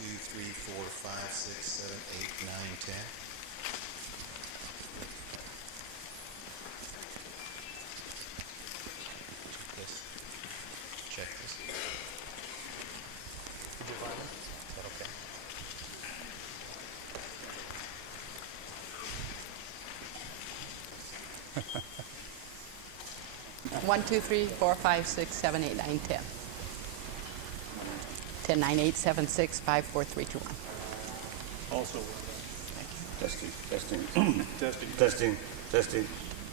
2, 3, 4, 5, 6, 7, 8, 9, 10. Check this. Did you find it? Is that okay? One, 2, 3, 4, 5, 6, 7, 8, 9, 10. 10, 9, 8, 7, 6, 5, 4, 3, 2, 1. Also, Testing. testing. Testing.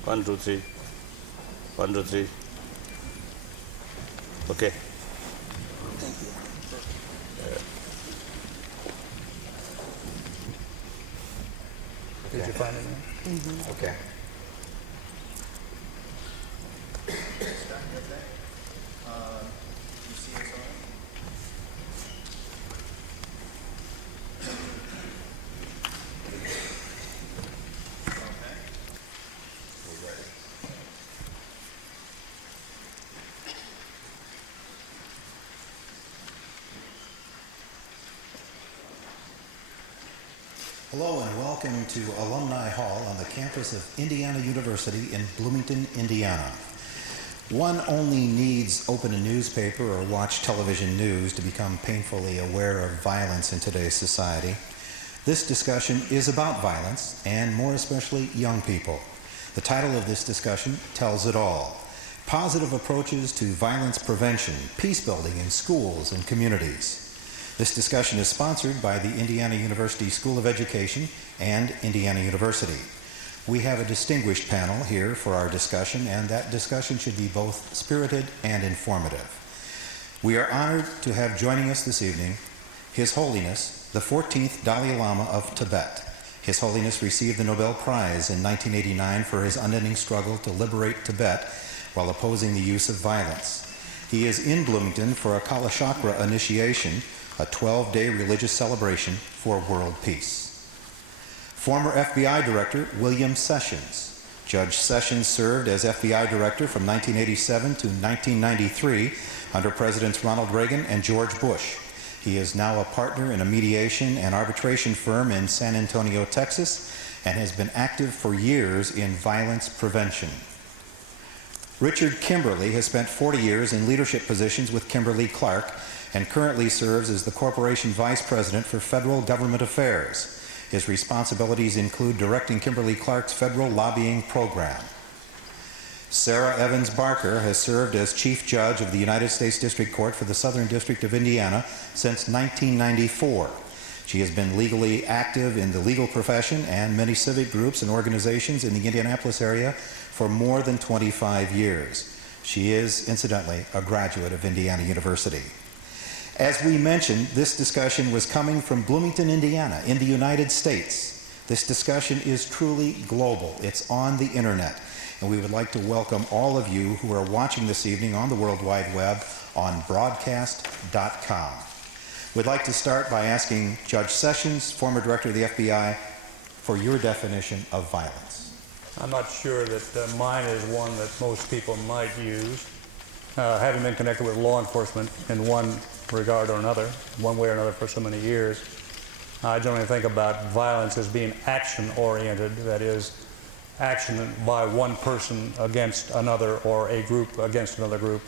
1, 2, 3. 1, 2, 3. Okay. Did you find it? Mm-hmm. Okay. You see us all? Okay. We're ready. Hello and welcome to Alumni Hall on the campus of Indiana University in Bloomington, Indiana. One only needs open a newspaper or watch television news to become painfully aware of violence in today's society. This discussion is about violence, and more especially young people. The title of this discussion tells it all. Positive approaches to violence prevention, peace building in schools and communities. This discussion is sponsored by the Indiana University School of Education and Indiana University. We have a distinguished panel here for our discussion, and that discussion should be both spirited and informative. We are honored to have joining us this evening His Holiness, the 14th Dalai Lama of Tibet. His Holiness received the Nobel Prize in 1989 for his unending struggle to liberate Tibet while opposing the use of violence. He is in Bloomington for a Kalachakra initiation, a 12-day religious celebration for world peace. Former FBI Director William Sessions. Judge Sessions served as FBI Director from 1987 to 1993 under Presidents Ronald Reagan and George Bush. He is now a partner in a mediation and arbitration firm in San Antonio, Texas, and has been active for years in violence prevention. Richard Kimberly has spent 40 years in leadership positions with Kimberly-Clark and currently serves as the Corporation Vice President for Federal Government Affairs. His responsibilities include directing Kimberly-Clark's federal lobbying program. Sarah Evans Barker has served as Chief Judge of the United States District Court for the Southern District of Indiana since 1994. She has been legally active in the legal profession and many civic groups and organizations in the Indianapolis area for more than 25 years. She is, incidentally, a graduate of Indiana University. As we mentioned, this discussion was coming from Bloomington, Indiana, in the United States. This discussion is truly global. It's on the internet. And we would like to welcome all of you who are watching this evening on the World Wide Web on broadcast.com. We'd like to start by asking Judge Sessions, former director of the FBI, for your definition of violence. I'm not sure that mine is one that most people might use. Having been connected with law enforcement in one regard or another, one way or another for so many years, I generally think about violence as being action-oriented, that is, action by one person against another or a group against another group.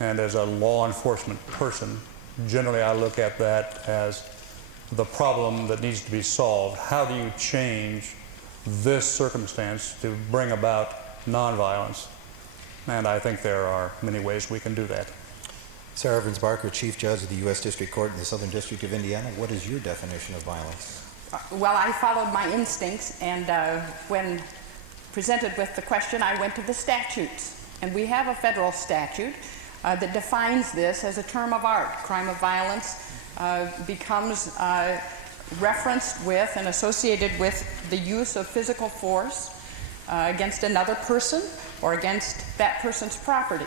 And as a law enforcement person, generally I look at that as the problem that needs to be solved. How do you change this circumstance to bring about nonviolence? And I think there are many ways we can do that. Sarah Evans Barker, Chief Judge of the U.S. District Court in the Southern District of Indiana. What is your definition of violence? Well, I followed my instincts, and when presented with the question, I went to the statutes. And we have a federal statute that defines this as a term of art. Crime of violence becomes referenced with and associated with the use of physical force against another person or against that person's property.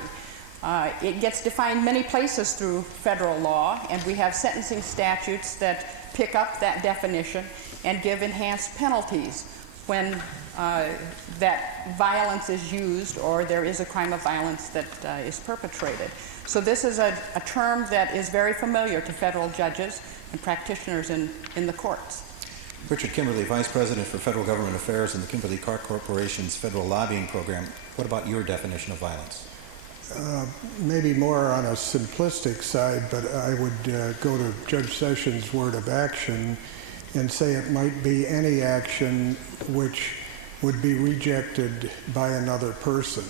It gets defined many places through federal law, and we have sentencing statutes that pick up that definition and give enhanced penalties when that violence is used or there is a crime of violence that is perpetrated. So this is a term that is very familiar to federal judges and practitioners in the courts. Richard Kimberly, Vice President for Federal Government Affairs in the Kimberly-Clark Corporation's Federal Lobbying Program. What about your definition of violence? Maybe more on a simplistic side, but I would go to Judge Sessions' word of action and say it might be any action which would be rejected by another person.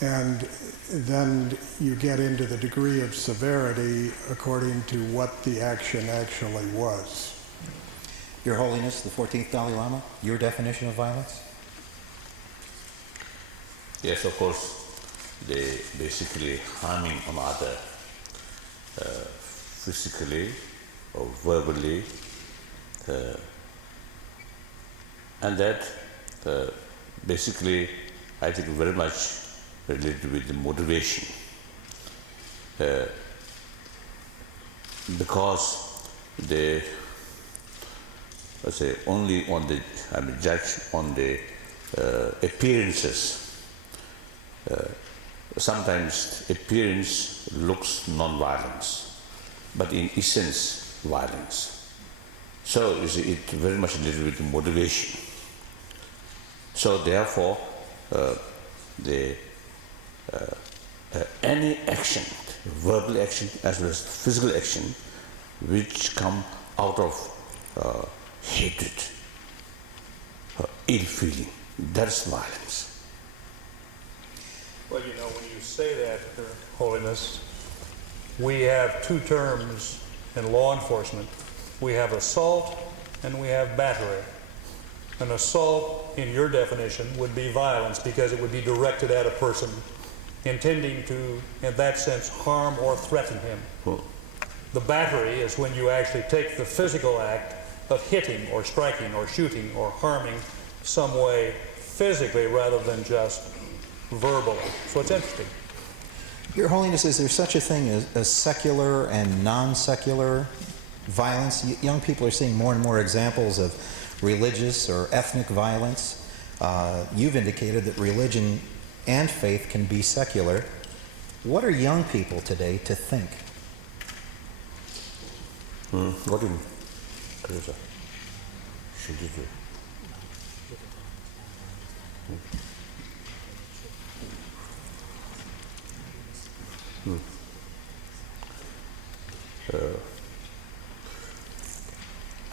And then you get into the degree of severity according to what the action actually was. Your Holiness, the 14th Dalai Lama, your definition of violence? Yes, of course, they basically harming another physically or verbally, and that basically I think very much related with the motivation, because they say only on the judge on the appearances. Sometimes appearance looks non-violence, but in essence violence. So you see, it very much related with the motivation. So therefore, any action, verbal action as well as physical action, which come out of hatred, ill feeling, that's violence. Well, you know, when you say that, Your Holiness, we have two terms in law enforcement. We have assault and we have battery. An assault, in your definition, would be violence because it would be directed at a person, intending to, in that sense, harm or threaten him. The battery is when you actually take the physical act of hitting or striking or shooting or harming some way physically rather than just verbally. So it's interesting. Your Holiness, is there such a thing as secular and non-secular violence? Young people are seeing more and more examples of religious or ethnic violence. You've indicated that religion and faith can be secular. What are young people today to think? What do you mean? Should you do?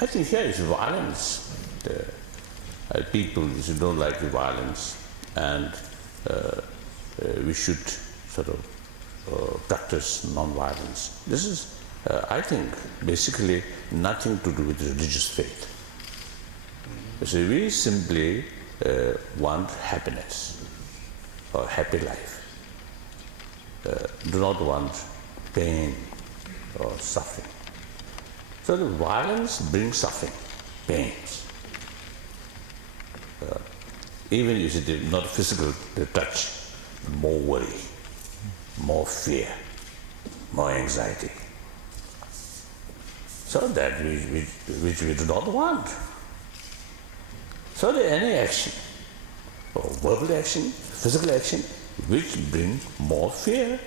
I think here is violence. People don't like the violence, and we should sort of practice non-violence. This is, I think, basically nothing to do with religious faith. So we simply want happiness or happy life. Do not want pain or suffering. So the violence brings suffering, pains. Even if it is not physical touch, more worry, more fear, more anxiety. So that which we do not want. So any action, or verbal action, physical action, which bring more fear,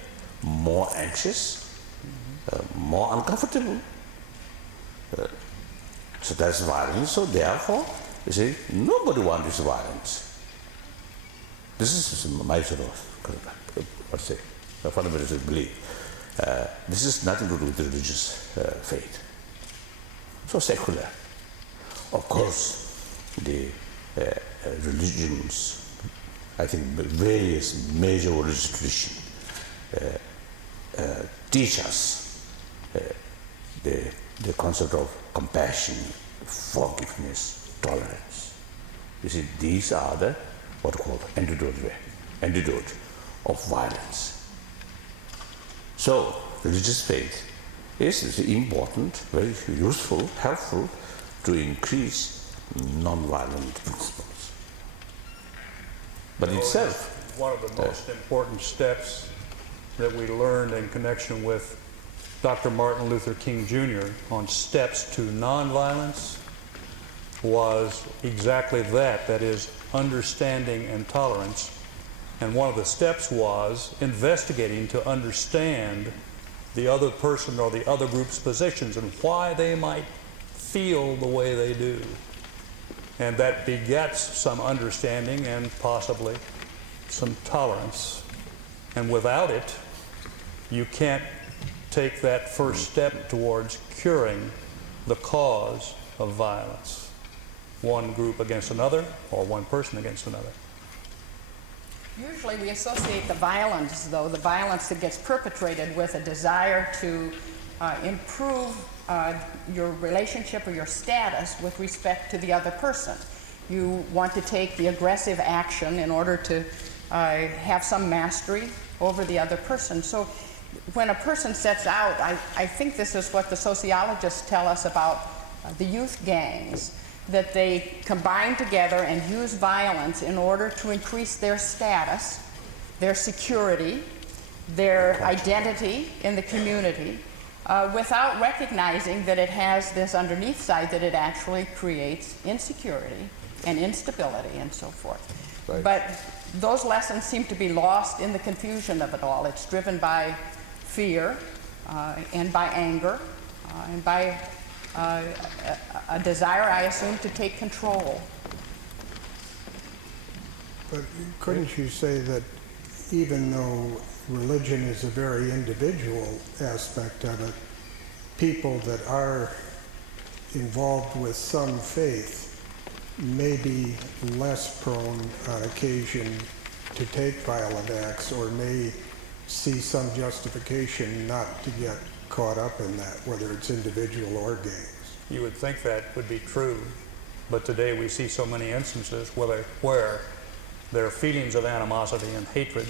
more anxious, more uncomfortable. So that's violence. So therefore, you see, nobody wants this violence. This is my sort of, fundamental belief. This is nothing to do with religious faith. So secular. Of course, the religions, I think various major religious traditions teach us the concept of compassion, forgiveness, tolerance. You see, these are the what called antidote of violence. So, religious faith is important, very useful, helpful to increase non-violent principles. But itself, one of the most important steps that we learned in connection with Dr. Martin Luther King Jr. on steps to nonviolence was exactly that is understanding and tolerance. And one of the steps was investigating to understand the other person or the other group's positions and why they might feel the way they do. And that begets some understanding and possibly some tolerance. And without it, you can't take that first step towards curing the cause of violence. One group against another, or one person against another. Usually we associate the violence, though, the violence that gets perpetrated with a desire to improve your relationship or your status with respect to the other person. You want to take the aggressive action in order to have some mastery over the other person. So when a person sets out, I think this is what the sociologists tell us about the youth gangs, that they combine together and use violence in order to increase their status, their security, their identity in the community, without recognizing that it has this underneath side that it actually creates insecurity and instability and so forth. Right. But those lessons seem to be lost in the confusion of it all. It's driven by fear and by anger and by a desire, I assume, to take control. But couldn't you say that even though religion is a very individual aspect of it, people that are involved with some faith may be less prone on occasion to take violent acts, or may see some justification not to get caught up in that, whether it's individual or gangs? You would think that would be true, but today we see so many instances where their feelings of animosity and hatred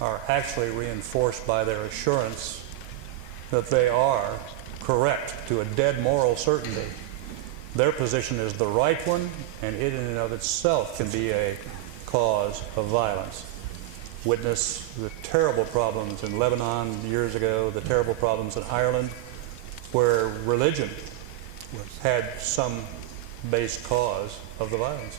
are actually reinforced by their assurance that they are correct to a dead moral certainty. Their position is the right one, and it in and of itself can be a cause of violence. Witness the terrible problems in Lebanon years ago, the terrible problems in Ireland, where religion had some base cause of the violence.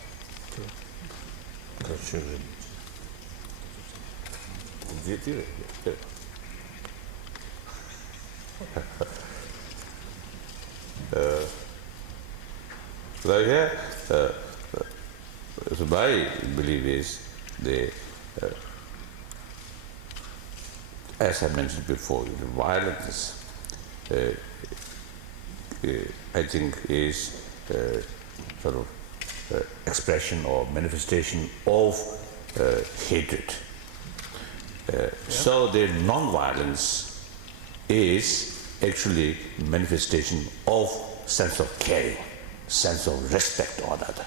So here, so my belief is as I mentioned before, the violence, I think, is sort of expression or manifestation of hatred. So the non-violence is actually manifestation of sense of caring, sense of respect of other,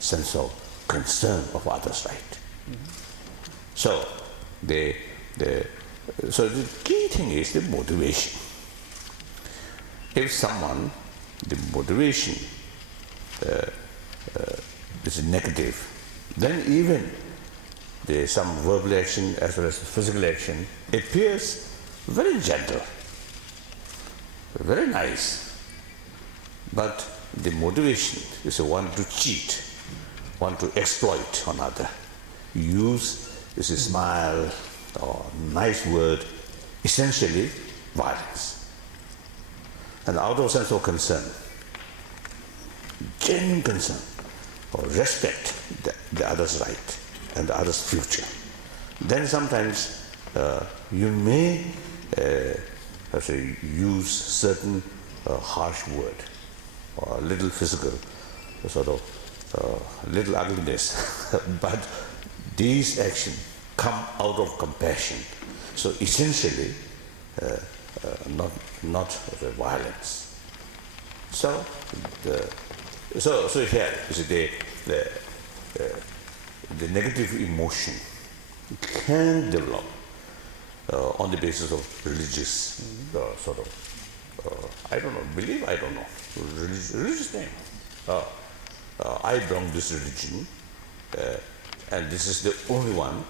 sense of concern of others' right. So the key thing is the motivation. If someone, the motivation is negative, then even some verbal action as well as physical action appears very gentle, very nice. But the motivation is one to cheat, one to exploit another, use is a smile or nice word, essentially violence. And out of sense of concern, genuine concern, or respect the other's right and the other's future, then sometimes you may use certain harsh word or a little physical sort of little ugliness, but these actions come out of compassion. So essentially, not the violence. So here is the negative emotion can develop on the basis of religious sort of I don't know, belief, I don't know, religious thing. I belong to this religion, and this is the only one.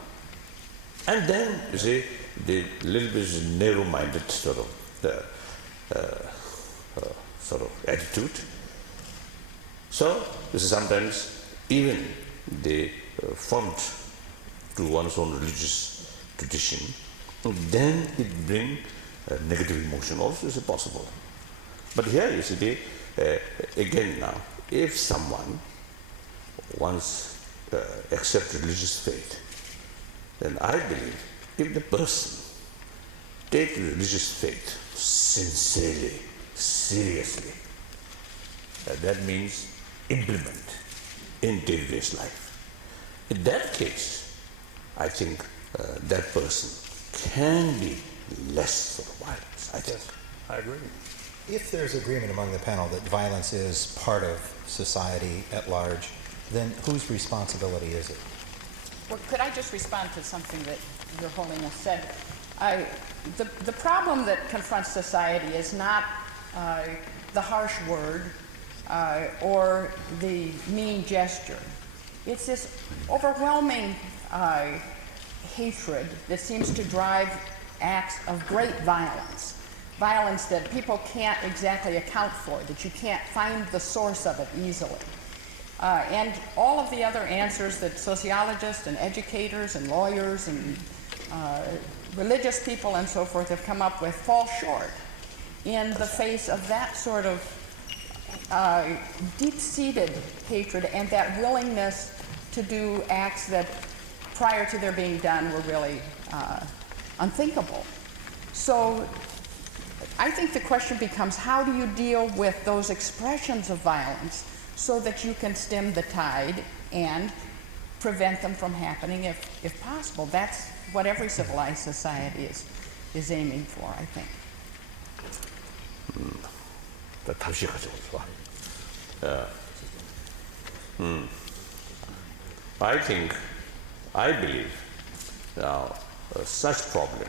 And then, you see, the little bit narrow-minded sort of attitude. So, this is sometimes even the font to one's own religious tradition, then it brings negative emotion also is possible. But here you see, again now, if someone wants accept religious faith, then I believe if the person take religious faith sincerely, seriously, that means implement in daily life. In that case, I think that person can be less for violence, I think. Yes, I agree. If there's agreement among the panel that violence is part of society at large, then whose responsibility is it? Well, could I just respond to something that Your Holiness said? The problem that confronts society is not the harsh word or the mean gesture. It's this overwhelming hatred that seems to drive acts of great violence. Violence that people can't exactly account for, that you can't find the source of it easily. And all of the other answers that sociologists and educators and lawyers and religious people and so forth have come up with fall short in the face of that sort of deep-seated hatred and that willingness to do acts that prior to their being done were really unthinkable. So I think the question becomes, how do you deal with those expressions of violence so that you can stem the tide and prevent them from happening if possible? That's what every civilized society is aiming for, I think. I believe now such problem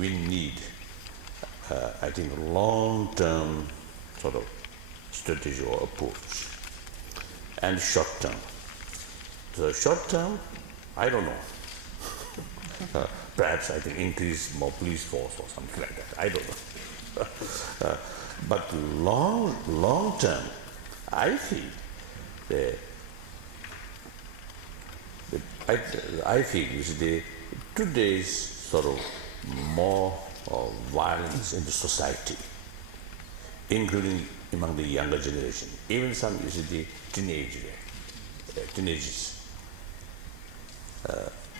we need I think long-term sort of strategy or approach and short-term. So short-term, I don't know. Perhaps I think increase more police force or something like that. I don't know. But long-term, I feel I feel is the today's sort of more violence in the society, including among the younger generation, even some you see the teenagers,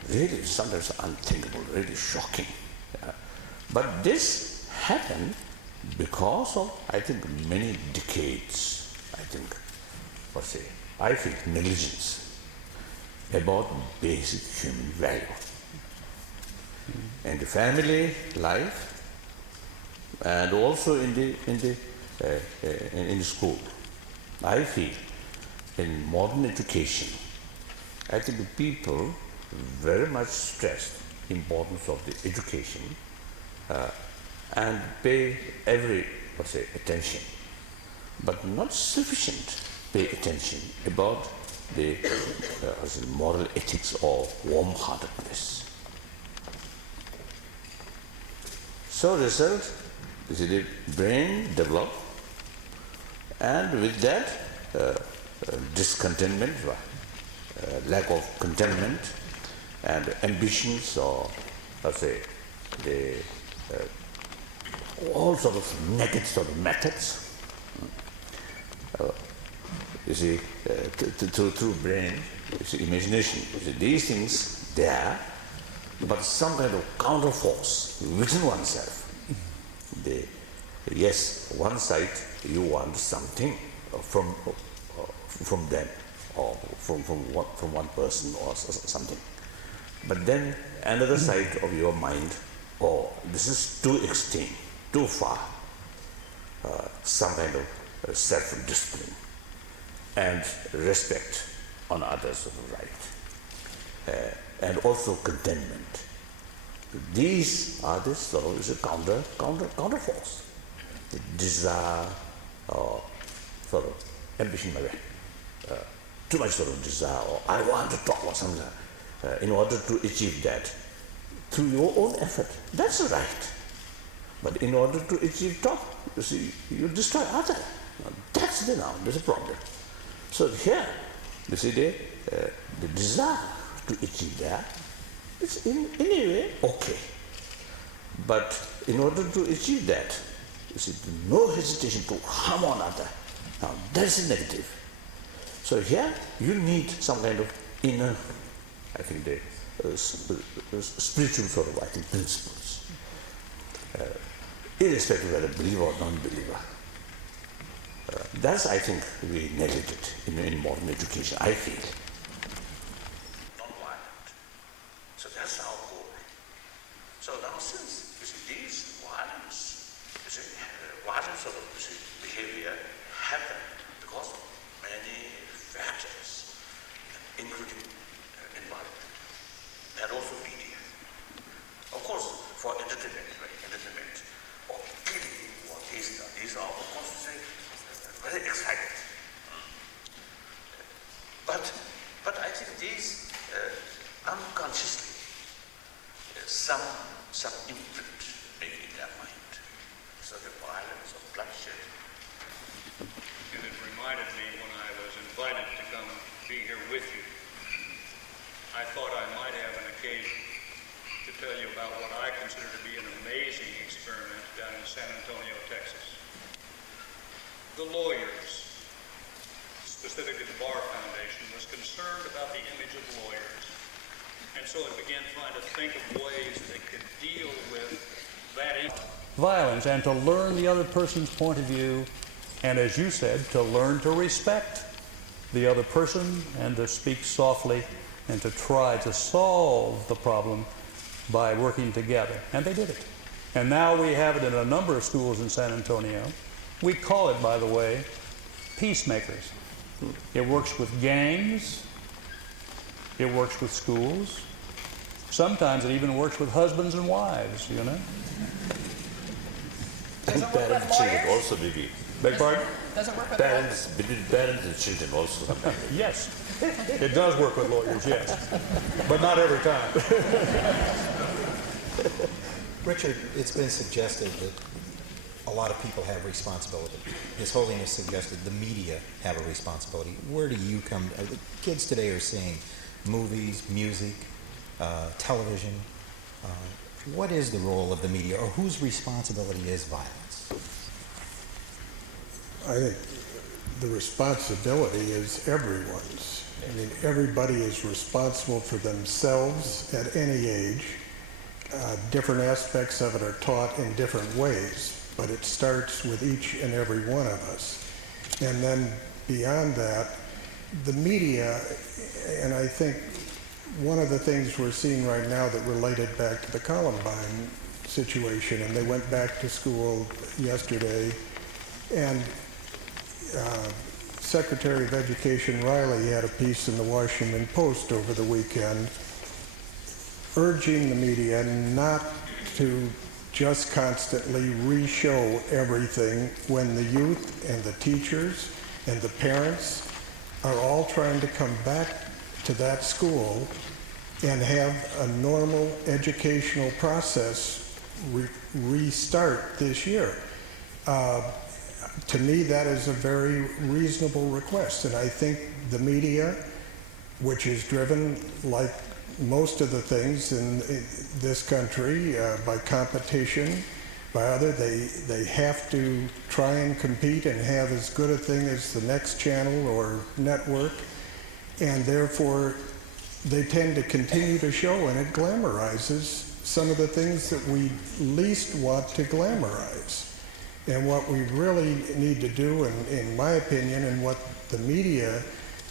really sometimes unthinkable, really shocking. But this happened because of, I think, many decades, I feel negligence about basic human value. In the family life and also in the school. I feel in modern education, I think the people very much stress the importance of the education and pay every attention, but not sufficient pay attention about the moral ethics or warm-heartedness. So result, you see the brain develop, and with that discontentment, lack of contentment, and ambitions, or the all sort of negative sort of methods. You see, through brain, you see, imagination. You see, these things there. But some kind of counter force within oneself. Yes, one side you want something from them or from one person or something. But then another side of your mind, this is too extreme, too far. Some kind of self-discipline and respect on others' right. And also contentment. These are the sort of counter force. The desire or sort of ambition, too much sort of desire, or I want to talk or something, in order to achieve that through your own effort. That's right. But in order to achieve talk, you see, you destroy others. There's a problem. So here, you see, the desire to achieve that, it's in any way okay. But in order to achieve that, you see, no hesitation to harm one another. Now that's a negative. So here you need some kind of inner, I think, the spiritual sort of, I think, principles, irrespective of whether believer or non-believer. That's, I think, we neglected in modern education, I feel. Non-violent. So that's our goal. So now since, you see, these violence, you see, violent sort of, you see, behavior happen because of many factors, including environment, and also media. Of course, for entertainment, right? Entertainment, or killing, or these are, of course, say, very exciting. But I think these unconsciously some imprint made in their mind. So the violence of bloodshed. And it reminded me when I was invited to come be here with you, I thought I might have an occasion to tell you about what I consider to be an amazing experiment down in San Antonio, Texas. The lawyers, specifically the Bar Foundation, was concerned about the image of lawyers. And so it began trying to think of ways they could deal with that violence and to learn the other person's point of view, and as you said, to learn to respect the other person and to speak softly and to try to solve the problem by working together. And they did it. And now we have it in a number of schools in San Antonio. We call it, by the way, peacemakers. It works with gangs. It works with schools. Sometimes it even works with husbands and wives, you know? And parents, children also maybe. Beg pardon? Does it work with Parents, between parents and children also sometimes. Yes. It does work with lawyers, yes. But not every time. Richard, it's been suggested that a lot of people have responsibility. His Holiness suggested the media have a responsibility. Where do you come? The kids today are seeing movies, music, television. What is the role of the media, or whose responsibility is violence? I think the responsibility is everyone's. I mean, everybody is responsible for themselves at any age. Different aspects of it are taught in different ways, but it starts with each and every one of us. And then beyond that, the media, and I think one of the things we're seeing right now that related back to the Columbine situation, and they went back to school yesterday, and Secretary of Education Riley had a piece in the Washington Post over the weekend urging the media not to just constantly re-show everything when the youth and the teachers and the parents are all trying to come back to that school and have a normal educational process restart this year. To me, that is a very reasonable request, and I think the media, which is driven, like most of the things in this country, by competition, by other, they have to try and compete and have as good a thing as the next channel or network, and therefore they tend to continue to show, and it glamorizes some of the things that we least want to glamorize. And what we really need to do, in my opinion, and what the media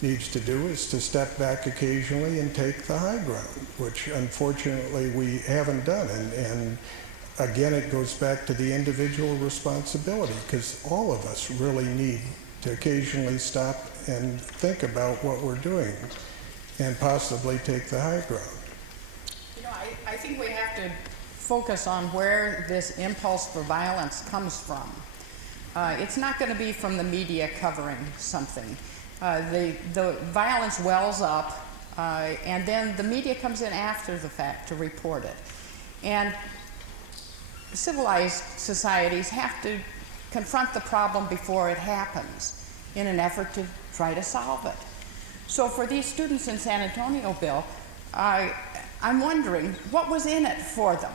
needs to do, is to step back occasionally and take the high ground, which unfortunately we haven't done. And again, it goes back to the individual responsibility, because all of us really need to occasionally stop and think about what we're doing and possibly take the high ground. You know, I think we have to focus on where this impulse for violence comes from. It's not going to be from the media covering something. The violence wells up, and then the media comes in after the fact to report it. And civilized societies have to confront the problem before it happens in an effort to try to solve it. So for these students in San Antonio, Bill, I'm wondering, what was in it for them?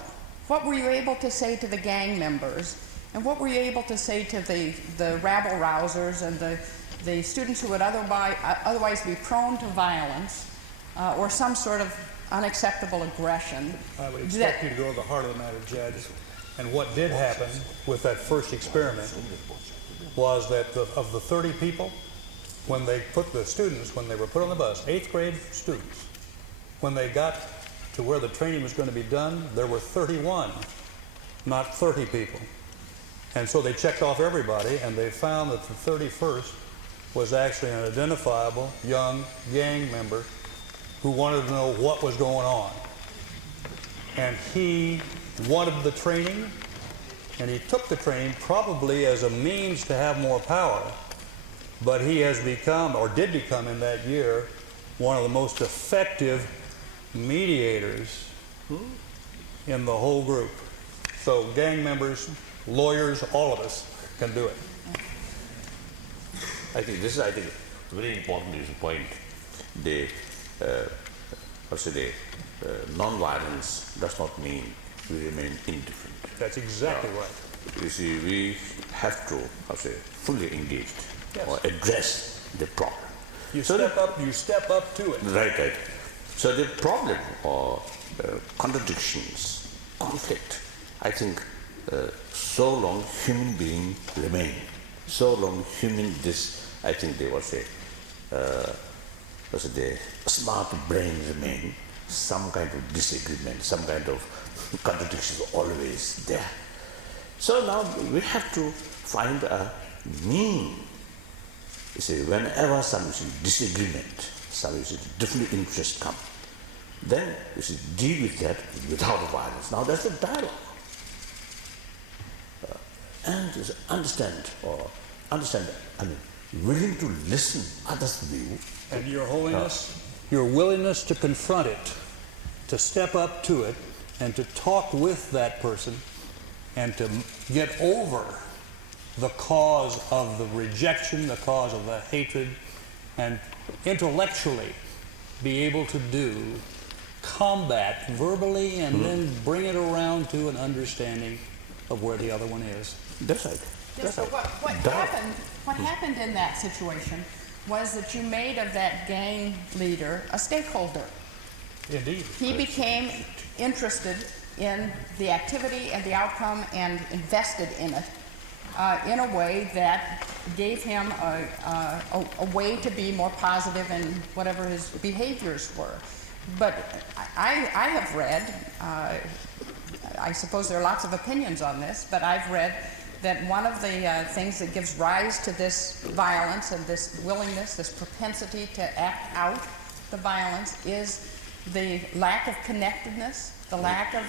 What were you able to say to the gang members? And what were you able to say to the rabble-rousers and the students who would otherwise be prone to violence or some sort of unacceptable aggression? I would expect you to go to the heart of the matter, Judge. And what did happen with that first experiment was that of the 30 people, when they put the students, when they were put on the bus, 8th grade students, when they got to where the training was going to be done, there were 31, not 30 people. And so they checked off everybody, and they found that the 31st was actually an identifiable young gang member who wanted to know what was going on. And he wanted the training, and he took the training probably as a means to have more power. But he has become, or did become in that year, one of the most effective mediators in the whole group. So gang members, lawyers, all of us can do it. I think this is, very important is the point. Non-violence does not mean we remain indifferent. That's exactly right. You see, we have to, fully engage or address the problem. You step up to it. Right. So the problem or contradictions, conflict, I think so long human being remain, so long I think there was the smart brain remain, some kind of disagreement, some kind of contradiction is always there. So now we have to find a mean. You see, whenever some disagreement, some different interests come, then you see, deal with that without violence. Now that's the dialogue. And understand, willing to listen others' view. And Your Holiness, your willingness to confront it, to step up to it, and to talk with that person, and to get over the cause of the rejection, the cause of the hatred, and intellectually be able to do combat verbally and then bring it around to an understanding of where the other one is. That's right. Yes, so what happened in that situation was that you made of that gang leader a stakeholder. Indeed. He became interested in the activity and the outcome and invested in it in a way that gave him a way to be more positive in whatever his behaviors were. But I have read, I suppose there are lots of opinions on this, but I've read that one of the things that gives rise to this violence and this willingness, this propensity to act out the violence is the lack of connectedness, the lack of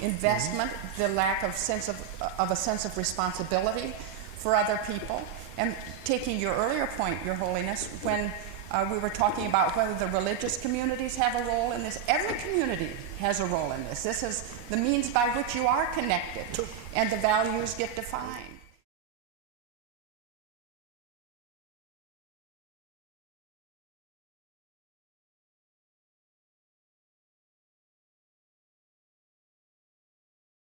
investment, the lack of a sense of responsibility for other people. And taking your earlier point, Your Holiness, when we were talking about whether the religious communities have a role in this, every community has a role in this. This is the means by which you are connected and the values get defined.